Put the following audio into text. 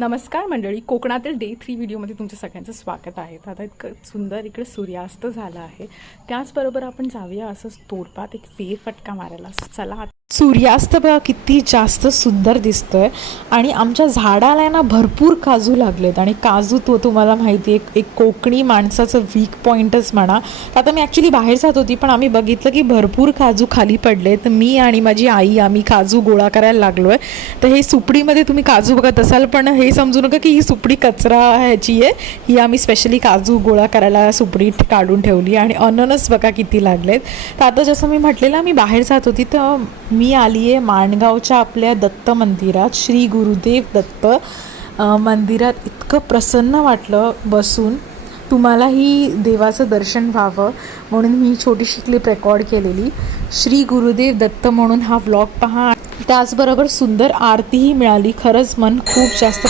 नमस्कार मंडळी, कोकणातील डे 3 व्हिडिओमध्ये तुमचं सगळ्यांचं स्वागत आहे. आता इतकं सुंदर इकडे सूर्यास्त झाला आहे. त्याचबरोबर आपण जाऊया असंच तोरपात एक फेरफटका मारायला. चला. सूर्यास्त बघा किती जास्त सुंदर दिसतोय आणि आमच्या झाडाला ना भरपूर काजू लागलेत. आणि काजू तुम्हाला माहिती आहे एक कोकणी माणसाचं वीक पॉईंटच म्हणा. आता मी ॲक्च्युली बाहेर जात होती पण आम्ही बघितलं की भरपूर काजू खाली पडले. तर मी आणि माझी आई आम्ही काजू गोळा करायला लागलो आहे. तर हे सुपडीमध्ये तुम्ही काजू बघत असाल पण हे समजू नका की ही सुपडी कचरा ह्याची आहे. ही आम्ही स्पेशली काजू गोळा करायला सुपडीत काढून ठेवली. आणि अननस बघा किती लागलेत. तर आता जसं मी म्हटलेलं मी बाहेर जात होती तर मी आली आहे माणगावच्या आपल्या दत्त मंदिरात. श्री गुरुदेव दत्त मंदिरात इतकं प्रसन्न वाटलं बसून. तुम्हालाही देवाचं दर्शन व्हावं म्हणून मी छोटीशी क्लिप रेकॉर्ड केलेली. श्री गुरुदेव दत्त म्हणून हा व्लॉग पहा. त्याचबरोबर सुंदर आरतीही मिळाली. खरंच मन खूप जास्त